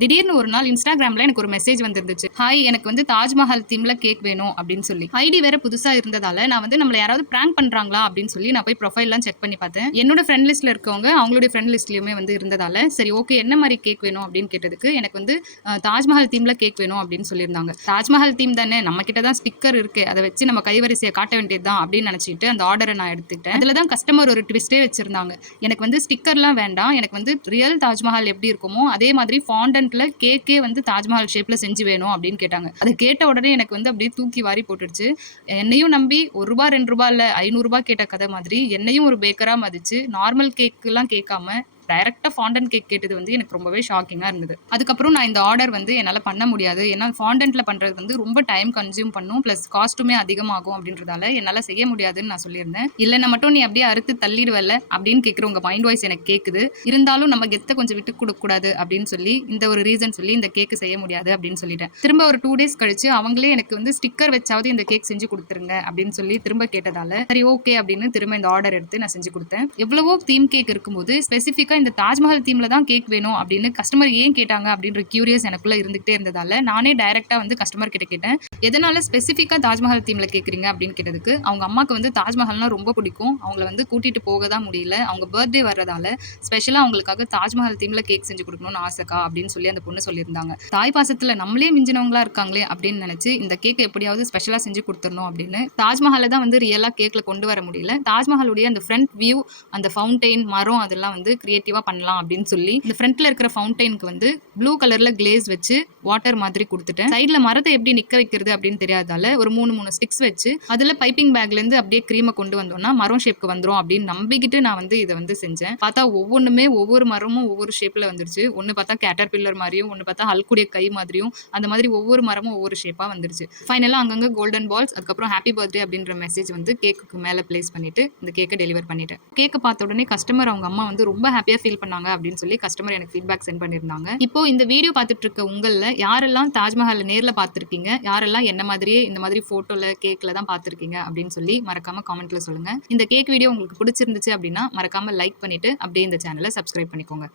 திடீர்னு ஒரு நாள் இன்ஸ்டாகிராம்ல எனக்கு ஒரு மெசேஜ் வந்திருந்துச்சு. ஹாய், எனக்கு வந்து தாஜ்மஹால் தீம்ல கேக் வேணும் அப்படின்னு சொல்லி. ஐடி வேற புதுசா இருந்ததால நான் வந்து நம்மள யாராவது பிராங்க் பண்றாங்களா அப்படின்னு சொல்லி நான் போய் ப்ரொஃபைல்லாம் செக் பண்ணி பார்த்தேன். என்னோட ஃப்ரெண்ட் லிஸ்ட்ல இருக்கவங்க அவங்களுடைய ஃப்ரெண்ட் லிஸ்ட்லயுமே வந்து இருந்ததால சரி ஓகே என்ன மாதிரி கேக் வேணும் அப்படின்னு கேட்டதுக்கு எனக்கு வந்து தாஜ்மஹால் தீம்ல கேக் வேணும் அப்படின்னு சொல்லியிருந்தாங்க. தாஜ்மஹால் தீம் தானே, நம்ம கிட்ட தான் ஸ்டிக்கர் இருக்கு, அதை வச்சு நம்ம கைவரிசையை காட்ட வேண்டியதுதான் அப்படின்னு நினைச்சிட்டு அந்த ஆர்டரை நான் எடுத்துக்கிட்டேன். அதுல தான் கஸ்டமர் ஒரு ட்விஸ்டே வச்சிருந்தாங்க. எனக்கு வந்து ஸ்டிக்கர்லாம் வேண்டாம், எனக்கு வந்து ரியல் தாஜ்மஹால் எப்படி இருக்குமோ அதே மாதிரி ஃபாண்டன்ட்ல கேக்கே வந்து தாஜ்மஹால் ஷேப்ல செஞ்சு வேணும் அப்படின்னு கேட்டாங்க. அதை கேட்ட உடனே எனக்கு வந்து அப்படியே தூக்கி வாரி போட்டுடுச்சு. என்னையும் நம்பி ₹1 ₹2 இல்ல ₹500 கேட்ட கதை மாதிரி என்னையும் ஒரு பேக்கரா மதிச்சு நார்மல் கேக்குலாம் கேட்காம டைரக்டா ஃபாண்டன்ட் கேக் கேட்டது வந்து எனக்கு ரொம்பவே ஷாக்கிங்கா இருந்தது. அதுக்கப்புறம் நான் இந்த ஆர்டர் வந்து என்னால பண்ண முடியாது, ஏன்னா ஃபாண்டன்ட்ல பண்றது வந்து ரொம்ப டைம் கன்சியூம் பண்ணும், பிளஸ் காஸ்ட்டுமே அதிகமாகும் அப்படின்றதால என்னால செய்ய முடியாதுன்னு நான் சொல்லியிருந்தேன். இல்லைன்னா மட்டும் நீ அப்படியே அறுத்து தள்ளிடுவல்ல அப்படின்னு கேட்குற உங்க மைண்ட் வாய்ஸ் எனக்கு கேட்குது, இருந்தாலும் நம்ம கெத்த கொஞ்சம் விட்டு கொடுக்க கூடாது அப்படின்னு சொல்லி இந்த ஒரு ரீசன் சொல்லி இந்த கேக்கு செய்ய முடியாது அப்படின்னு சொல்லிட்டேன். திரும்ப ஒரு 2 டேஸ் கழிச்சு அவங்களே எனக்கு வந்து ஸ்டிக்கர் வச்சாவது இந்த கேக் செஞ்சு கொடுத்துருங்க அப்படின்னு சொல்லி திரும்ப கேட்டதால சரி ஓகே அப்படின்னு திரும்ப இந்த ஆர்டர் எடுத்து நான் செஞ்சு கொடுத்தேன். எவ்வளவோ தீம் கேக் இருக்கும்போது ஸ்பெசிஃபிக்கா இந்த தாஜ்மஹால் தீம்ல தான் கேக் வேணும் அப்படின்னு கஸ்டமர் ஏன் கேட்டாங்க அப்படின்ற கியூரியஸ் எனக்குள்ள இருந்துகிட்டே இருந்ததால நானே டைரக்டா வந்து கஸ்டமர் கிட்ட கேட்டேன், எதனால ஸ்பெசிஃபிக்கா தாஜ்மஹால் தீம்ல கேக்குறீங்க அப்படின்னு கேட்டதுக்கு அவங்க அம்மாக்கு வந்து தாஜ்மஹால்னா ரொம்ப பிடிக்கும், அவங்கள வந்து கூட்டிட்டு போக தான் முடியல, அவங்க பர்த்டே வர்றதால ஸ்பெஷலா அவங்களுக்காக தாஜ்மஹால் தீம்ல கேக் செஞ்சு கொடுக்கணும்னு ஆசைக்கா அப்படின்னு சொல்லி அந்த பொண்ணு சொல்லியிருந்தாங்க. தாய் பாசத்துல நம்மளே மிஞ்சினவங்களா இருக்காங்களே அப்படின்னு நினைச்சு இந்த கேக் எப்படியாவது ஸ்பெஷலா செஞ்சு கொடுத்துடணும் அப்படின்னு தாஜ்மஹாலை தான் வந்து ரியலா கேக்ல கொண்டு வர முடியல, தாஜ்மஹாலுடைய அந்த ஃப்ரண்ட் வியூ, அந்த ஃபவுண்டைன், மரம் அதெல்லாம் வந்து கிரியேட்டிவா பண்ணலாம் அப்படின்னு சொல்லி இந்த ஃப்ரண்ட்ல இருக்கிற ஃபவுண்டைனுக்கு வந்து ப்ளூ கலர்ல கிளேஸ் வச்சு வாட்டர் மாதிரி கொடுத்துட்டேன். சைட்ல மரத்தை எப்படி நிக்க வைக்கிறது அப்படின்னு தெரியாதால ஒரு 3 ஸ்டிக்ஸ் வச்சு அதுல பைப்பிங் பேக்ல இருந்து அப்படியே கிரீமை கொண்டு வந்தோம்னா மரம் ஷேப்க்கு வந்துரும் அப்படின்னு நம்பிக்கிட்டு நான் வந்து இதை வந்து செஞ்சேன். பார்த்தா ஒவ்வொன்றுமே ஒவ்வொரு மரமும் ஒவ்வொரு ஷேப்ல வந்துருச்சு. ஒன்னு பார்த்தா கேட்டர் பில்லர் மாதிரியும், ஒன்னு பார்த்தா ஹல்குடைய கை மாதிரியும், அந்த மாதிரி ஒவ்வொரு மரமும் ஒவ்வொரு ஷேப்பா வந்துருச்சு. ஃபைனலா அங்கங்க கோல்டன் பால்ஸ், அதுக்கப்புறம் ஹாப்பி பர்த்டே அப்படின்ற மெசேஜ் வந்து கேக்கு மேல பிளேஸ் பண்ணிட்டு இந்த கேக்கை டெலிவர் பண்ணிட்டேன். கேக்கை பார்த்த உடனே கஸ்டமர் அவங்க அம்மா வந்து ரொம்ப ஹாப்பியா ஃபீல் பண்ணாங்க அப்படின்னு சொல்லி கஸ்டமர் எனக்கு ஃபீட்பேக் சென்ட் பண்ணியிருந்தாங்க. இப்போ இந்த வீடியோ பார்த்துட்டு இருக்க உங்கள யாரெல்லாம் தாஜ்மஹால் நேர்ல பார்த்திருக்கீங்க, யாரெல்லாம் என்ன மாதிரியே இந்த மாதிரி போட்டோல கேக்ல தான் பார்த்திருக்கீங்க அப்படின்னு சொல்லி மறக்காம கமெண்ட்ல சொல்லுங்க. இந்த கேக் வீடியோ உங்களுக்கு பிடிச்சிருந்துச்சு அப்படின்னா மறக்காம லைக் பண்ணிட்டு அப்படியே இந்த சேனலை சப்ஸ்கிரைப் பண்ணிக்கோங்க.